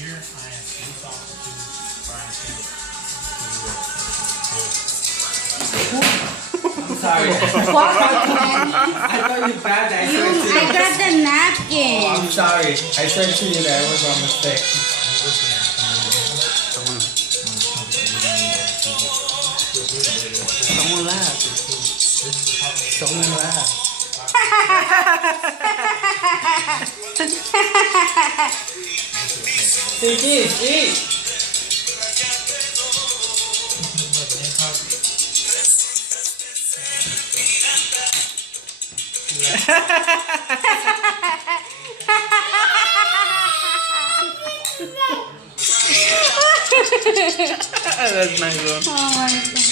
I'm sorry. What? I thought you grabbed that. I got the napkin. I'm sorry. I said to you that it was a mistake. Someone laughed. Someone laughed. Eat. That's nice one. Oh my God.